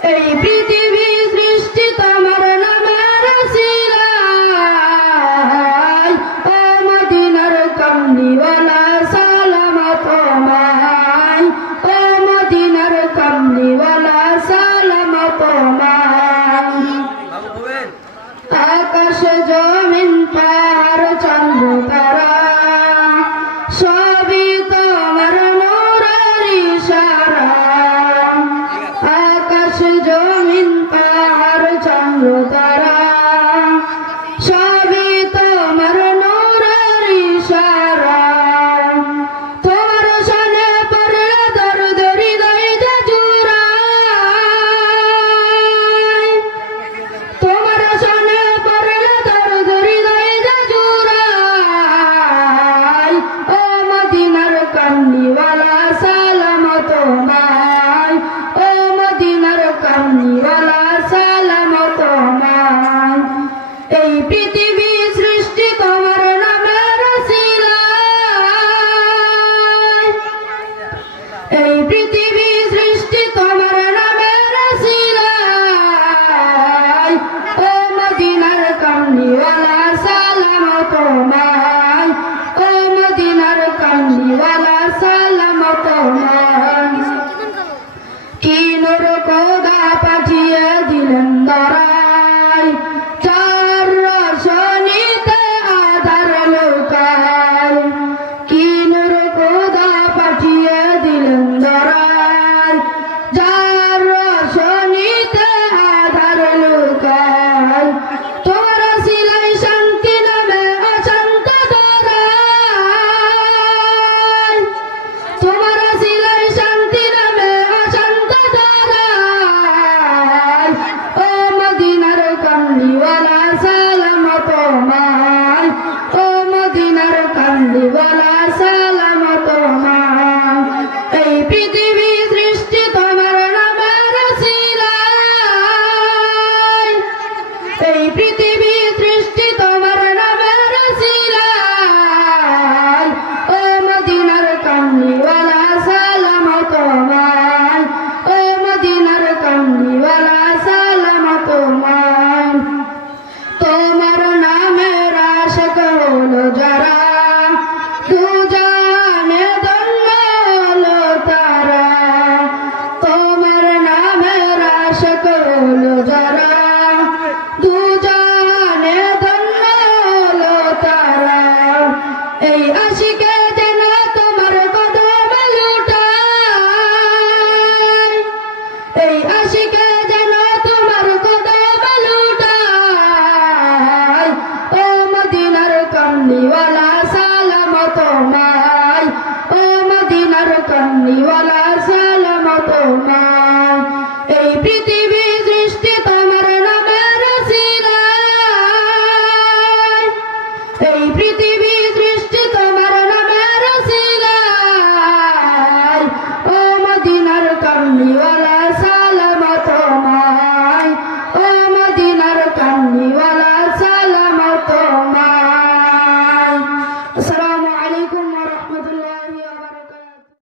এই পৃথিবী সৃষ্টি তোমার নামের উসিলায় ও মদিনার কামলিওয়ালা সালাম তোমায় ও মদিনার কামলিওয়ালা সালাম তোমায় আকাশ জমিন পাহাড় চন্দ্র তারা সবই তোমার নূরের ইশারা আকাশ জমিন পাহাড় চন্দ্র তারা সবই তোমার নূরের ইশারা তোমার শানে পড়লে দর্দ হৃদয় জুড়ায় তোমার শানে পড়লে দর্দ হৃদয় জুড়ায় ও মদিনার কামলিওয়ালা সালাম তোমায় ও মদিনার কামলিওয়ালা সালাম তোমায় এই পৃথিবী সৃষ্টি তোমার নামের উসিলায় এই পৃথিবী সৃষ্টি তোমার নামের উসিলায় ও মদিনার কামলিওয়ালা সালাম তোমায় ও মদিনার কামলিওয়ালা সালাম তোমায় কি নূর খোদা পাঠিয়ে দিলেন ধরায় যার রোশনীতে আধার লুকায় কি নূর খোদা পাঠিয়ে দিলেন ধরায় যার রোশনীতে আধার লুকায় তোমার সিলাই শান্তি নামে অশান্ত ধরায় তোমার সিলাই শান্তি নামে অশান্ত ধরায় ও মদিনার কামলিওয়ালা সালাম তোমায় ও মদিনার কামলিওয়ালা সালাম তোমায় এই পৃথিবী সৃষ্টি তোমার নামের উসিলায় এই পৃথিবী সৃষ্টি তোমার নামের উসিলায় ও মদিনার কামলিওয়ালা সালাম তোমায় ও মদিনার কামলিওয়ালা সালাম তোমায় তোমার নামের আশিক হলো যারা দুজানে ধন্য হলো তারা তোমার নামের আশিক হলো যারা দুজানে ধন্য হলো তারা এই আশিকে যেন তোমার কদমে লুটায় এই